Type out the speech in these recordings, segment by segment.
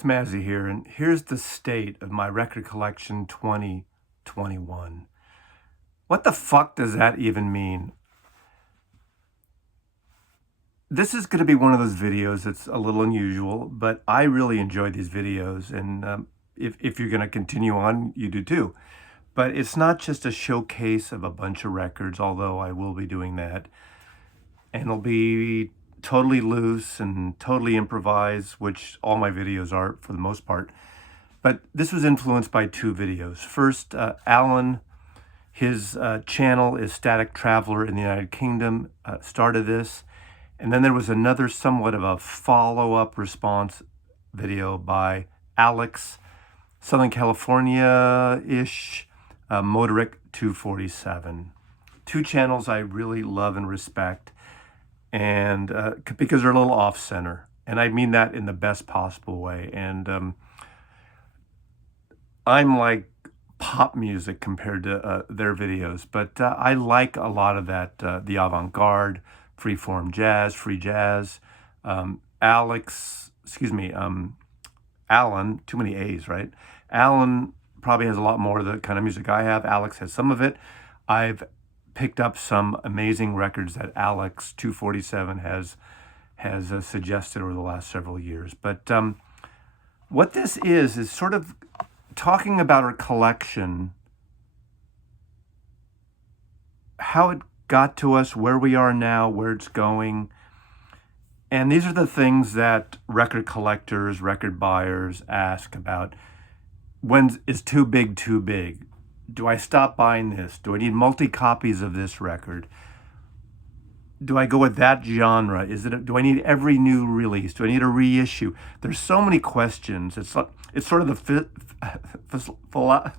It's Mazzy here, and here's the state of my record collection 2021. What the fuck does that even mean? This is going to be one of those videos that's a little unusual, but I really enjoy these videos, and if you're going to continue on, you do too. But it's not just a showcase of a bunch of records, although I will be doing that. And it'll be totally loose and totally improvised, which all my videos are for the most part. But this was influenced by two videos. First, Alan, his channel is Static Traveler in the United Kingdom, started this. And then there was another somewhat of a follow-up response video by Alex, Southern California-ish, Motoric 247. Two channels I really love and respect, and because they're a little off-center. And I mean that in the best possible way. And I'm like pop music compared to their videos, but I like a lot of that, the avant-garde, freeform jazz, free jazz. Alan, too many A's, right? Alan probably has a lot more of the kind of music I have. Alex has some of it. I've picked up some amazing records that Alex 247 has suggested over the last several years. But what this is sort of talking about our collection, how it got to us, where we are now, where it's going. And these are the things that record collectors, record buyers ask about. When is too big too big? Do I stop buying this? Do I need multi-copies of this record? Do I go with that genre? Do I need every new release? Do I need a reissue? There's so many questions. It's sort of the blah.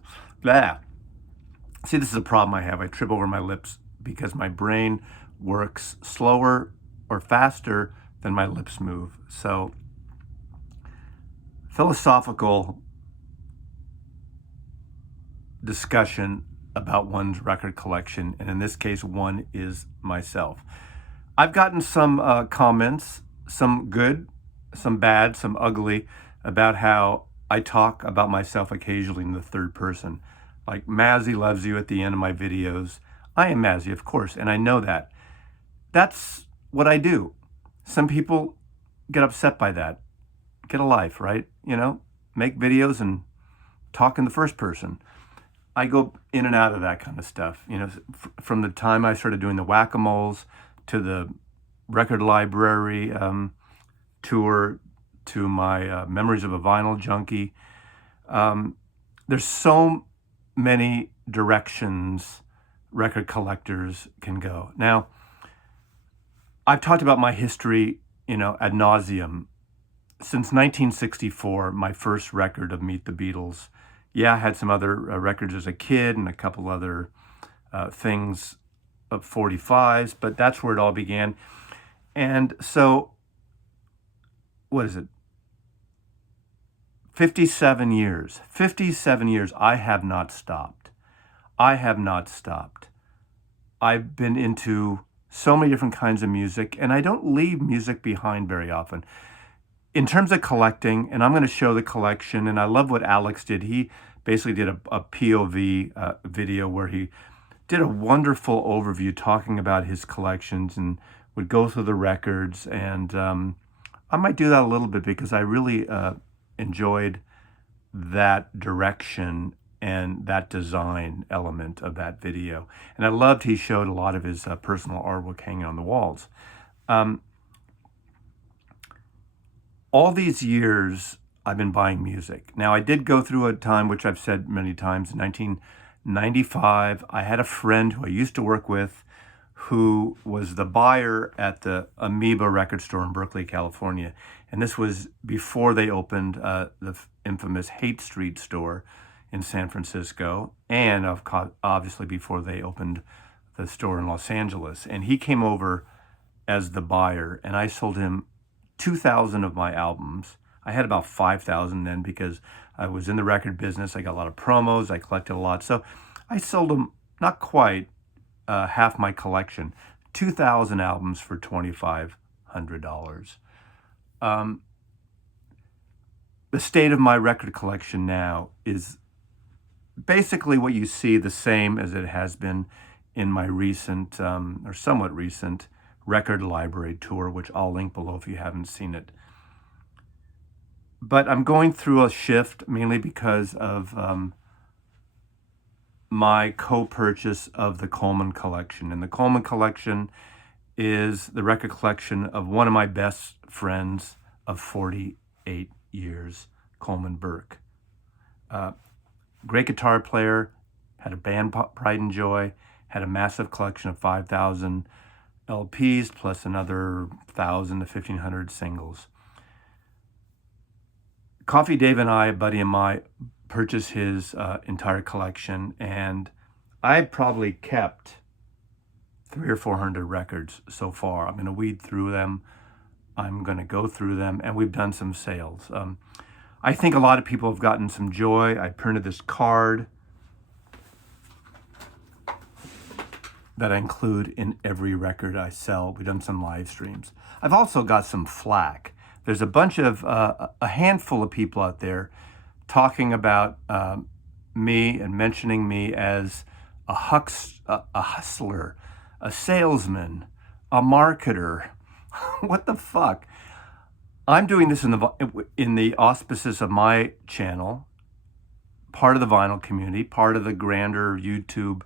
See, this is a problem I have. I trip over my lips because my brain works slower or faster than my lips move. So, philosophical discussion about one's record collection, and in this case, one is myself. I've gotten some comments, some good, some bad, some ugly, about how I talk about myself occasionally in the third person. Like, Mazzy loves you at the end of my videos. I am Mazzy, of course, and I know that. That's what I do. Some people get upset by that. Get a life, right? You know, make videos and talk in the first person. I go in and out of that kind of stuff. You know, from the time I started doing the whack-a-moles to the record library tour to my Memories of a Vinyl Junkie. There's so many directions record collectors can go. Now, I've talked about my history, ad nauseum. Since 1964, my first record of Meet the Beatles. Yeah, I had some other records as a kid and a couple other things of 45s, but that's where it all began. And so, what is it? 57 years. 57 years, I have not stopped. I have not stopped. I've been into so many different kinds of music, and I don't leave music behind very often. In terms of collecting, and I'm going to show the collection, and I love what Alex did. He basically did a POV video where he did a wonderful overview talking about his collections and would go through the records. And I might do that a little bit because I really enjoyed that direction and that design element of that video. And I loved he showed a lot of his personal artwork hanging on the walls. All these years, I've been buying music. Now, I did go through a time, which I've said many times, in 1995, I had a friend who I used to work with who was the buyer at the Amoeba record store in Berkeley, California. And this was before they opened the infamous Haight Street store in San Francisco, and obviously before they opened the store in Los Angeles. And he came over as the buyer, and I sold him 2,000 of my albums. I had about 5,000 then because I was in the record business. I got a lot of promos. I collected a lot. So I sold him, not quite half my collection, 2,000 albums for $2,500. the state of my record collection now is basically what you see, the same as it has been in my recent, or somewhat recent, record library tour, which I'll link below if you haven't seen it. But I'm going through a shift mainly because of my co-purchase of the Coleman Collection. And the Coleman Collection is the record collection of one of my best friends of 48 years, Coleman Burke. Great guitar player, had a band, Pride and Joy, had a massive collection of 5,000 LPs plus another 1,000 to 1,500 singles. Coffee Dave and I, a buddy of mine, purchased his entire collection, and I probably kept 300 or 400 records so far. I'm going to weed through them. I'm going to go through them, and we've done some sales. I think a lot of people have gotten some joy. I printed this card that I include in every record I sell. We've done some live streams. I've also got some flack. There's a bunch of, a handful of people out there talking about me and mentioning me as a hustler, a salesman, a marketer. What the fuck? I'm doing this in the auspices of my channel, part of the vinyl community, part of the grander YouTube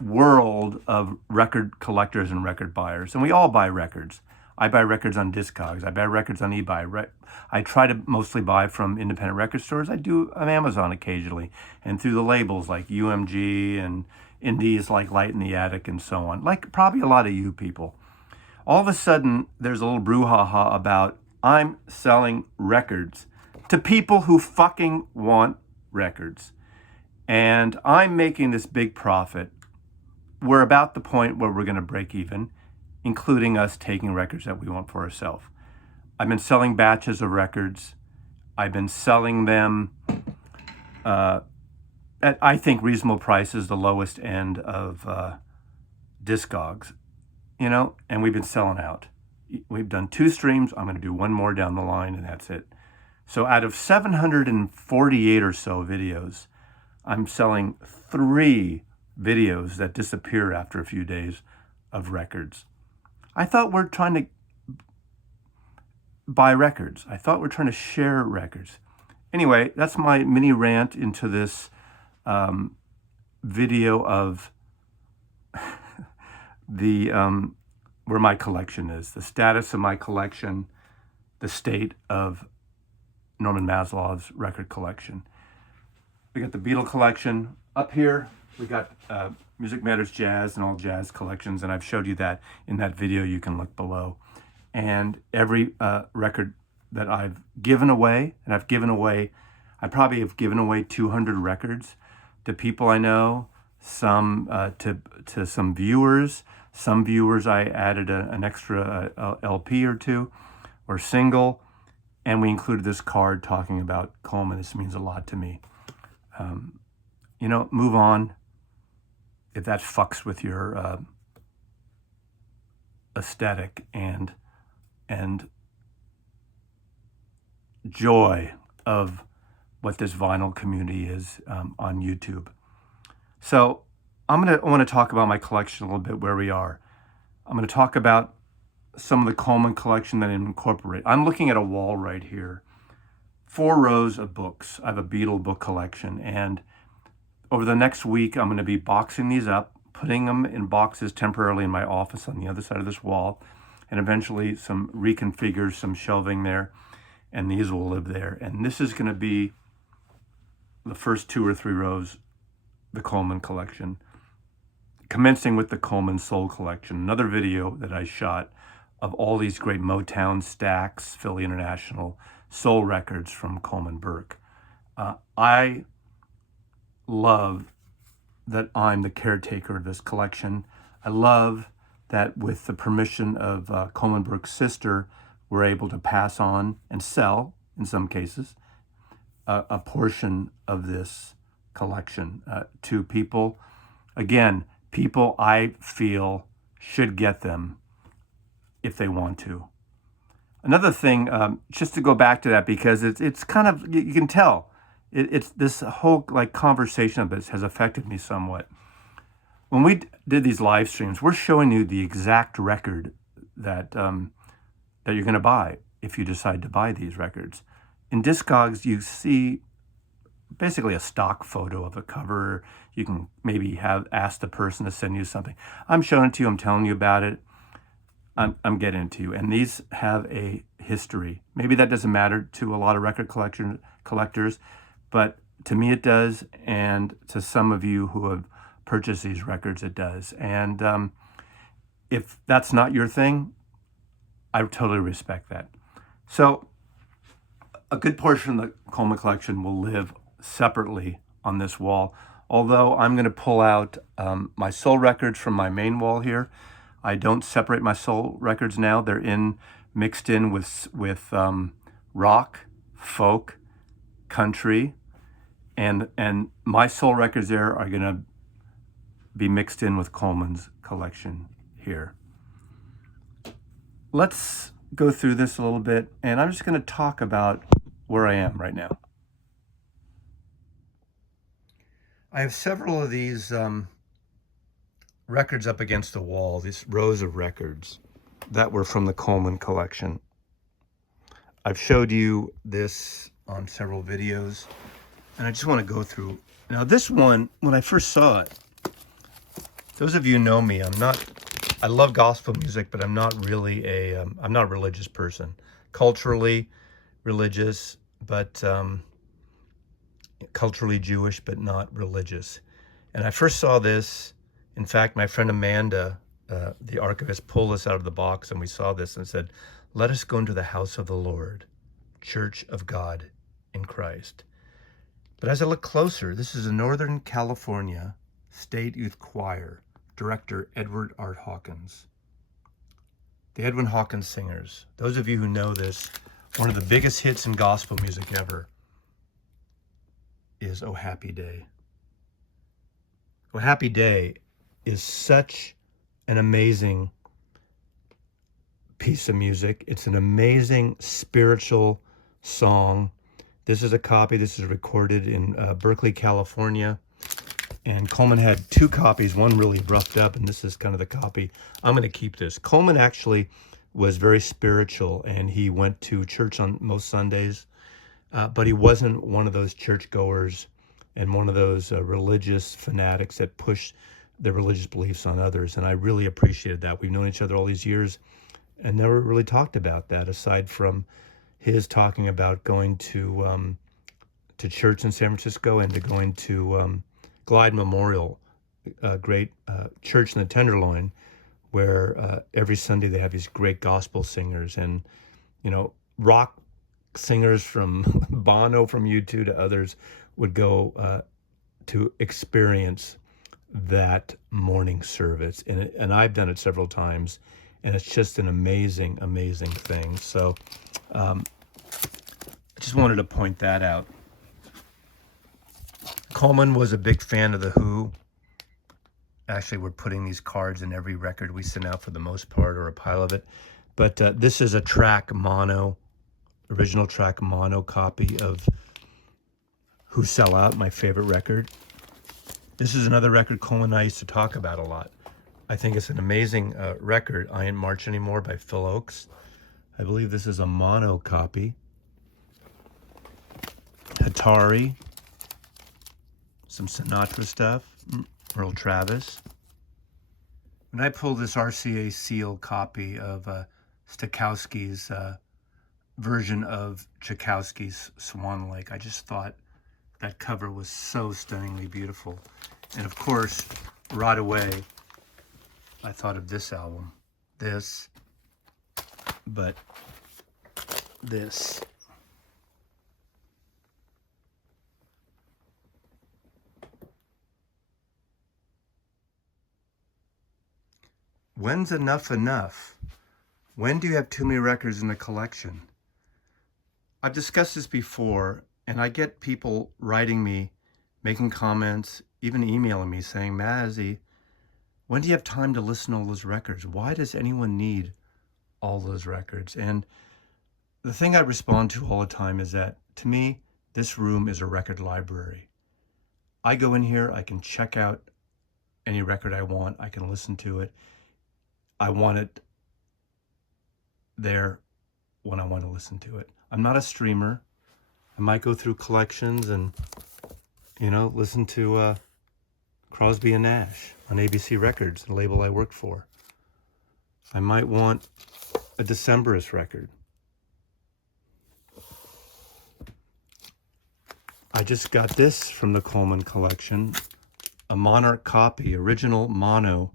world of record collectors and record buyers. And we all buy records. I buy records on Discogs. I buy records on eBay. I try to mostly buy from independent record stores. I do on Amazon occasionally, and through the labels like UMG and indies like Light in the Attic and so on, like probably a lot of you people. All of a sudden, there's a little brouhaha about I'm selling records to people who fucking want records. And I'm making this big profit. We're about the point where we're going to break even, including us taking records that we want for ourselves. I've been selling batches of records. I've been selling them at, I think, reasonable prices, the lowest end of Discogs, you know, and we've been selling out. We've done 2 streams. I'm going to do 1 more down the line, and that's it. So out of 748 or so videos, I'm selling 3 videos that disappear after a few days of records. I thought we're trying to buy records. I thought we're trying to share records. Anyway, that's my mini rant into this video of the where my collection is, the status of my collection, the state of Norman Maslow's record collection. We got the Beatle collection up here. We got Music Matters Jazz and all jazz collections, and I've showed you that in that video. You can look below. And every record that I've given away, and I probably have given away 200 records to people I know, some to some viewers. Some viewers I added an extra LP or 2 or single, and we included this card talking about Coleman. This means a lot to me. You know, move on if that fucks with your aesthetic and joy of what this vinyl community is on YouTube. So I want to talk about my collection a little bit, where we are. I'm going to talk about some of the Coleman collection that I incorporate. I'm looking at a wall right here. 4 rows of books. I have a Beatle book collection, and over the next week, I'm going to be boxing these up, putting them in boxes temporarily in my office on the other side of this wall, and eventually some shelving there, and these will live there. And this is going to be the first 2 or 3 rows, the Coleman collection, commencing with the Coleman Soul collection, another video that I shot of all these great Motown stacks, Philly International soul records from Coleman Burke. I love that I'm the caretaker of this collection. I love that with the permission of Coleman Burke's sister, we're able to pass on and sell, in some cases, a portion of this collection to people. Again, people I feel should get them if they want to. Another thing, just to go back to that, because it's kind of, you can tell, it's this whole like conversation of this has affected me somewhat. When we did these live streams, we're showing you the exact record that that you're going to buy if you decide to buy these records. In Discogs, you see basically a stock photo of a cover. You can maybe have asked the person to send you something. I'm showing it to you. I'm telling you about it. I'm getting it to you. And these have a history. Maybe that doesn't matter to a lot of record collectors, but to me it does, and to some of you who have purchased these records, it does. And if that's not your thing, I totally respect that. So a good portion of the Coleman collection will live separately on this wall, although I'm going to pull out my soul records from my main wall here. I don't separate my soul records now. They're mixed in with rock, folk, country, and my soul records there are going to be mixed in with Coleman's collection here. Let's go through this a little bit, and I'm just going to talk about where I am right now. I have several of these records up against the wall, these rows of records that were from the Coleman collection. I've showed you this on several videos, and I just want to go through. Now this one, when I first saw it, those of you who know me, I love gospel music, but I'm not really I'm not a religious person. Culturally religious, but culturally Jewish, but not religious. And I first saw this, in fact, my friend Amanda, the archivist, pulled us out of the box, and we saw this and said, "Let us go into the house of the Lord, Church of God in Christ." But as I look closer, this is a Northern California State Youth Choir, director Edward Art Hawkins. The Edwin Hawkins Singers. Those of you who know this, one of the biggest hits in gospel music ever is "Oh Happy Day." "Oh Happy Day" is such an amazing piece of music. It's an amazing spiritual song. This is a copy. This is recorded in Berkeley, California. And Coleman had two copies, one really roughed up, and this is kind of the copy. I'm going to keep this. Coleman actually was very spiritual, and he went to church on most Sundays, but he wasn't one of those churchgoers and one of those religious fanatics that push their religious beliefs on others. And I really appreciated that. We've known each other all these years and never really talked about that, aside from his talking about going to church in San Francisco and to going to Glide Memorial, a great church in the Tenderloin, where every Sunday they have these great gospel singers and, rock singers from Bono from U2 to others would go to experience that morning service. And I've done it several times, and it's just an amazing, amazing thing. So I just wanted to point that out. Coleman was a big fan of The Who. Actually, we're putting these cards in every record we send out for the most part, or a pile of it. But this is a original track mono copy of Who Sell Out, my favorite record. This is another record Coleman and I used to talk about a lot. I think it's an amazing record, I Ain't March Anymore by Phil Ochs. I believe this is a mono copy. Hatari. Some Sinatra stuff, Earl Travis. When I pulled this RCA seal copy of Stokowski's version of Tchaikovsky's Swan Lake, I just thought that cover was so stunningly beautiful. And of course, right away, I thought of this album. This. When's enough enough? When do you have too many records in the collection? I've discussed this before, and I get people writing me, making comments, even emailing me saying, "Mazzy, when do you have time to listen to all those records? Why does anyone need all those records?" And The thing I respond to all the time is that, to me, this room is a record library. I go in here, I can check out any record I want, I can listen to it. I want it there when I want to listen to it. I'm not a streamer. I might go through collections and, listen to Crosby and Nash on ABC Records, the label I worked for. I might want a Decemberist record. I just got this from the Coleman Collection, a Monarch copy, original mono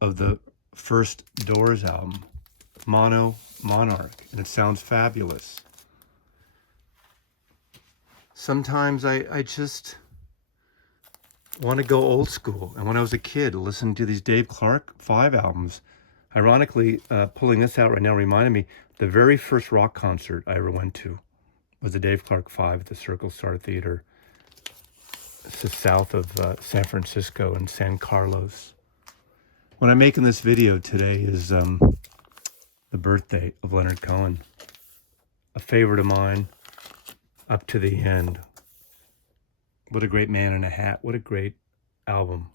of the first Doors album, Mono Monarch, and it sounds fabulous. Sometimes I just want to go old school. And when I was a kid, listening to these Dave Clark 5 albums, ironically, pulling this out right now reminded me, the very first rock concert I ever went to was the Dave Clark 5 at the Circle Star Theater. It's the south of San Francisco in San Carlos. What I'm making this video today is the birthday of Leonard Cohen, a favorite of mine up to the end. What a great man in a hat. What a great album.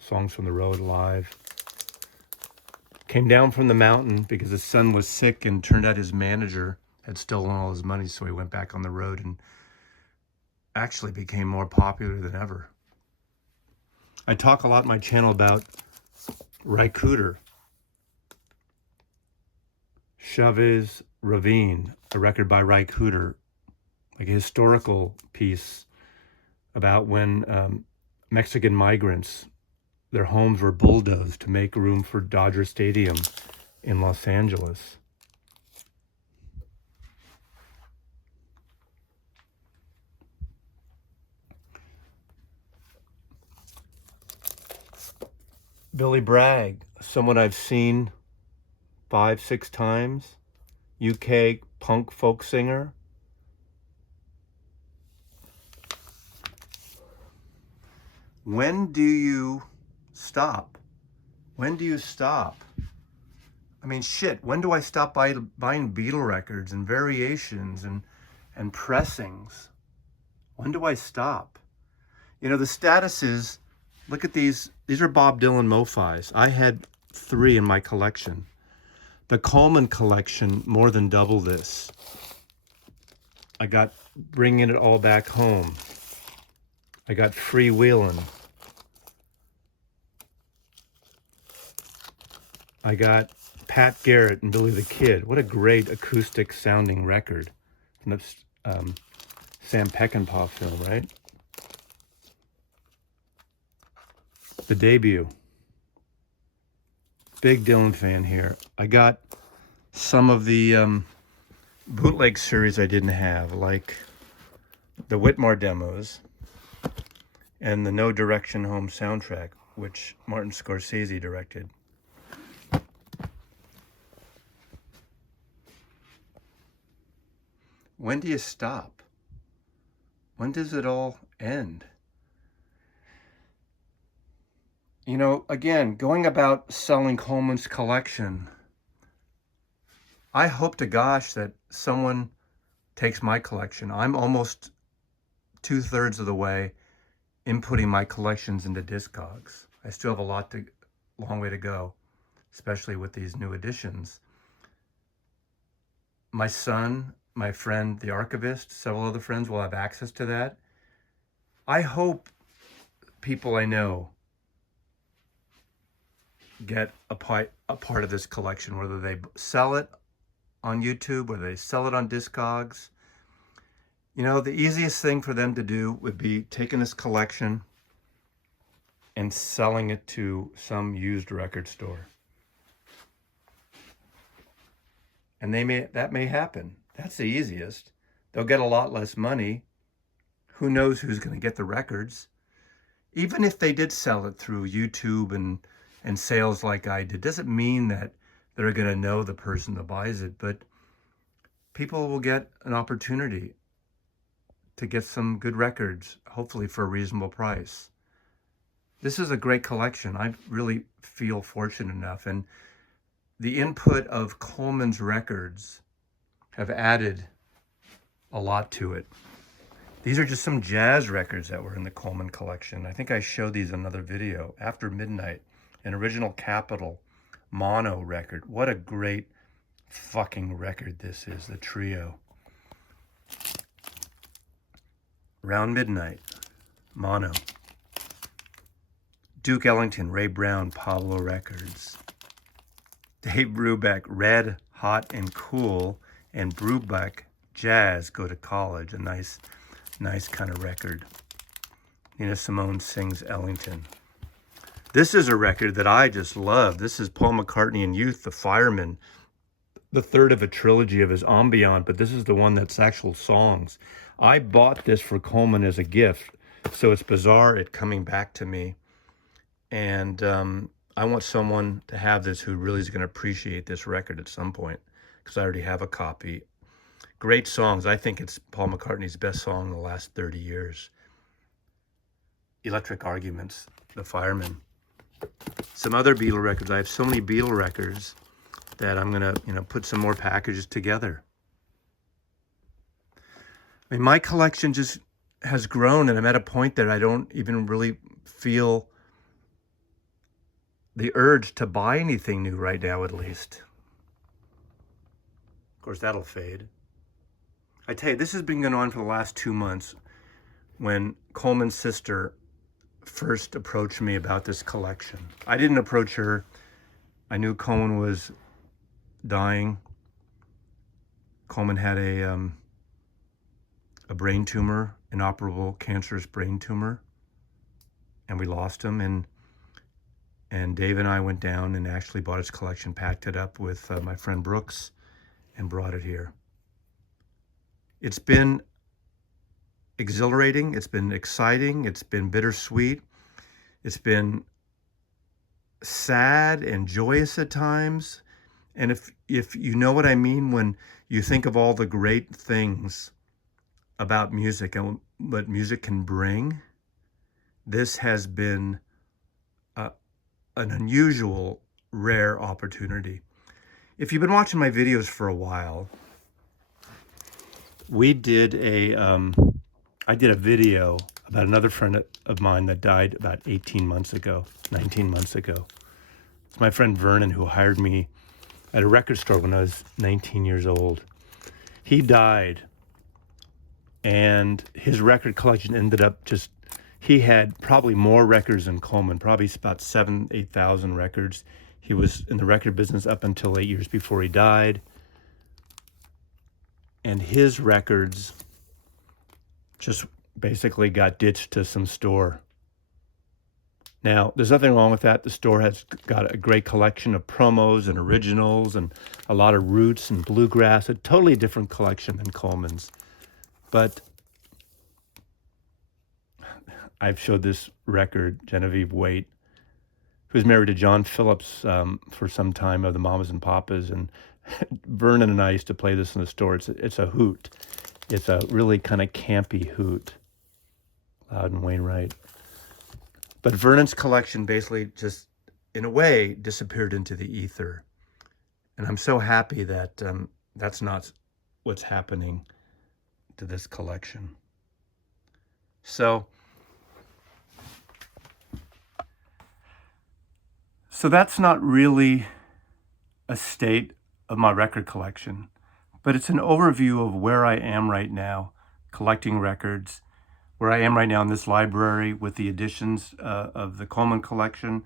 Songs from the Road, Live. Came down from the mountain because his son was sick, and turned out his manager had stolen all his money, so he went back on the road and actually became more popular than ever. I talk a lot on my channel about Rycooter, Chavez Ravine, a record by Rycooter, like a historical piece about when Mexican migrants, their homes were bulldozed to make room for Dodger Stadium in Los Angeles. Billy Bragg, someone I've seen 5-6 times, UK punk folk singer. When do you stop? When do you stop? I mean, shit, when do I stop buying Beatle records and variations and pressings? When do I stop? The status is, look at these. These are Bob Dylan MoFis. I had 3 in my collection. The Coleman Collection more than double this. I got Bringing It All Back Home. I got Freewheelin'. I got Pat Garrett and Billy the Kid. What a great acoustic sounding record. And that's Sam Peckinpah film, right? The Debut. Big Dylan fan here. I got some of the bootleg series I didn't have, like the Whitmore demos and the No Direction Home soundtrack, which Martin Scorsese directed. When do you stop? When does it all end? Again, going about selling Coleman's collection, I hope to gosh that someone takes my collection. I'm almost 2/3 of the way inputting my collections into Discogs. I still have a long way to go, especially with these new editions. My son, my friend, the archivist, several other friends will have access to that. I hope people I know get a part of this collection, whether they sell it on YouTube, whether they sell it on Discogs. The easiest thing for them to do would be taking this collection and selling it to some used record store. And that may happen. That's the easiest. They'll get a lot less money. Who knows who's going to get the records? Even if they did sell it through YouTube and sales like I did, doesn't mean that they're going to know the person that buys it, but people will get an opportunity to get some good records, hopefully for a reasonable price. This is a great collection. I really feel fortunate enough. And the input of Coleman's records have added a lot to it. These are just some jazz records that were in the Coleman collection. I think I showed these in another video. After Midnight, an original Capitol mono record. What a great fucking record this is, the trio. Around Midnight, mono. Duke Ellington, Ray Brown, Pablo Records. Dave Brubeck, Red, Hot, and Cool, and Brubeck, Jazz, Go to College. A nice kind of record. Nina Simone sings Ellington. This is a record that I just love. This is Paul McCartney in Youth, The Fireman, the third of a trilogy of his Ambient, but this is the one that's actual songs. I bought this for Coleman as a gift, so it's bizarre it coming back to me. And I want someone to have this who really is going to appreciate this record at some point, because I already have a copy. Great songs. I think it's Paul McCartney's best song in the last 30 years. Electric Arguments, The Fireman. Some other Beatle records. I have so many Beatle records that I'm going to, put some more packages together. I mean, my collection just has grown, and I'm at a point that I don't even really feel the urge to buy anything new right now, at least. Of course, that'll fade. I tell you, this has been going on for the last 2 months. When Coleman's sister first approached me about this collection, I didn't approach her. I knew Coleman was dying. Coleman had a brain tumor, inoperable cancerous brain tumor, and we lost him. And Dave and I went down and actually bought his collection, packed it up with my friend Brooks, and brought it here. It's been exhilarating. It's been exciting. It's been bittersweet. It's been sad and joyous at times. And if you know what I mean when you think of all the great things about music and what music can bring, this has been an unusual, rare opportunity. If you've been watching my videos for a while, I did a video about another friend of mine that died about 19 months ago. It's my friend Vernon, who hired me at a record store when I was 19 years old. He died, and his record collection ended up he had probably more records than Coleman, probably about 8,000 records. He was in the record business up until 8 years before he died. And his records just basically got ditched to some store. Now, there's nothing wrong with that. The store has got a great collection of promos and originals and a lot of roots and bluegrass, a totally different collection than Coleman's. But I've showed this record, Genevieve Waite, who was married to John Phillips for some time, of the Mamas and Papas, and Vernon and I used to play this in the store. It's a hoot. It's a really kind of campy hoot. Loudon Wainwright. But Vernon's collection basically just, in a way, disappeared into the ether. And I'm so happy that that's not what's happening to this collection. So that's not really a state of my record collection, but it's an overview of where I am right now collecting records, where I am right now in this library with the additions of the Coleman Collection,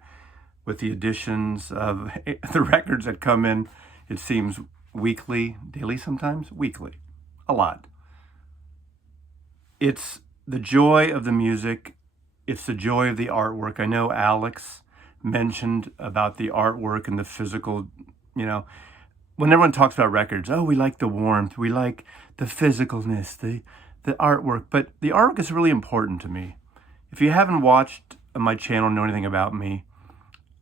with the additions of the records that come in, it seems, weekly, daily sometimes, weekly, a lot. It's the joy of the music. It's the joy of the artwork. I know Alex mentioned about the artwork and the physical, when everyone talks about records, we like the warmth, we like the physicalness, the artwork, but the artwork is really important to me. If you haven't watched my channel, know anything about me,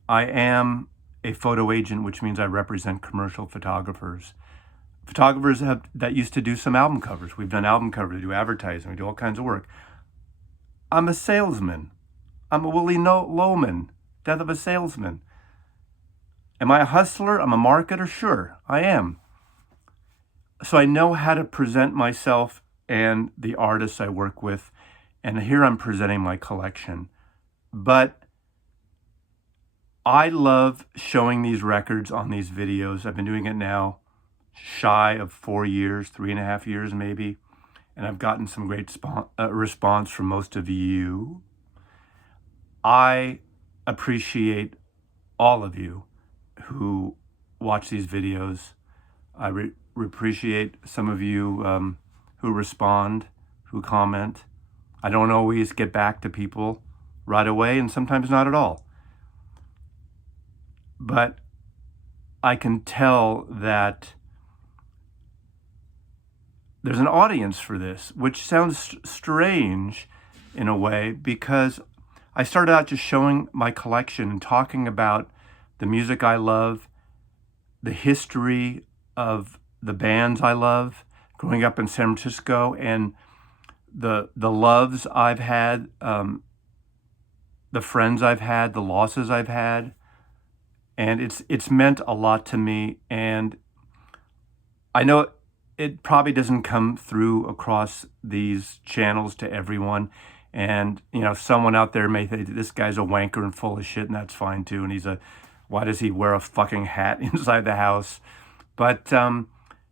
I am a photo agent, which means I represent commercial photographers. Photographers that used to do some album covers. We've done album covers, we do advertising, we do all kinds of work. I'm a salesman. I'm a Willie Loman, Death of a Salesman. Am I a hustler? I'm a marketer? Sure, I am. So I know how to present myself and the artists I work with, and here I'm presenting my collection. But I love showing these records on these videos. I've been doing it now shy of 4 years, 3.5 years maybe, and I've gotten some great response from most of you. I appreciate all of you who watch these videos. I appreciate some of you who respond, who comment. I don't always get back to people right away, and sometimes not at all. But I can tell that there's an audience for this, which sounds strange in a way, because I started out just showing my collection and talking about the music I love, the history of the bands I love, growing up in San Francisco, and the loves I've had, the friends I've had, the losses I've had, and it's meant a lot to me. And I know it probably doesn't come through across these channels to everyone. And, someone out there may think this guy's a wanker and full of shit, and that's fine too. And why does he wear a fucking hat inside the house? But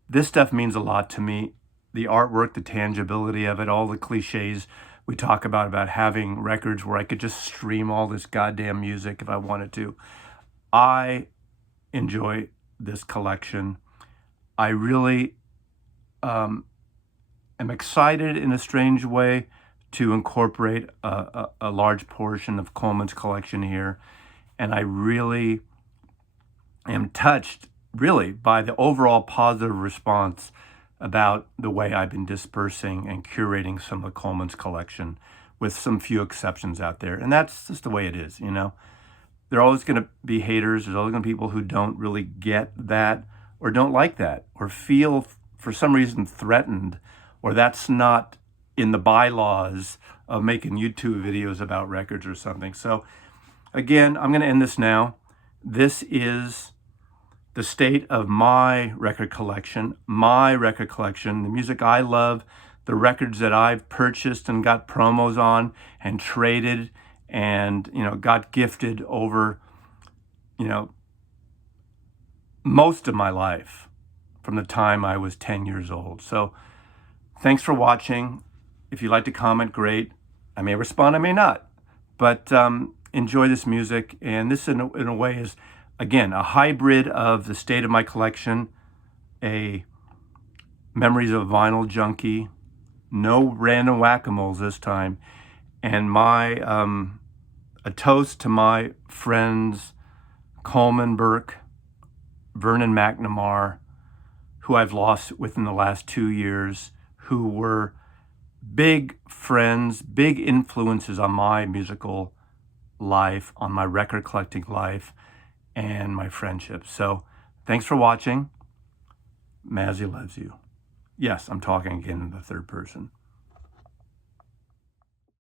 this stuff means a lot to me. The artwork, the tangibility of it, all the cliches we talk about having records where I could just stream all this goddamn music if I wanted to. I enjoy this collection. I really am excited in a strange way to incorporate a large portion of Coleman's collection here. And I really am touched, really, by the overall positive response about the way I've been dispersing and curating some of Coleman's collection, with some few exceptions out there. And that's just the way it is, There are always going to be haters. There's always going to be people who don't really get that, or don't like that, or feel for some reason threatened, or that's not in the bylaws of making YouTube videos about records or something. So again, I'm going to end this now. This is the state of my record collection, the music I love, the records that I've purchased and got promos on and traded and, got gifted over, most of my life from the time I was 10 years old. So thanks for watching. If you'd like to comment, great. I may respond, I may not. But enjoy this music. And this, in a way, is, again, a hybrid of the state of my collection, a memories of a vinyl junkie, no random whack-a-moles this time, and a toast to my friends Coleman Burke, Vernon McNamara, who I've lost within the last 2 years, who were big friends, big influences on my musical life, on my record collecting life, and my friendship. So thanks for watching. Mazzy loves you. Yes, I'm talking again in the third person.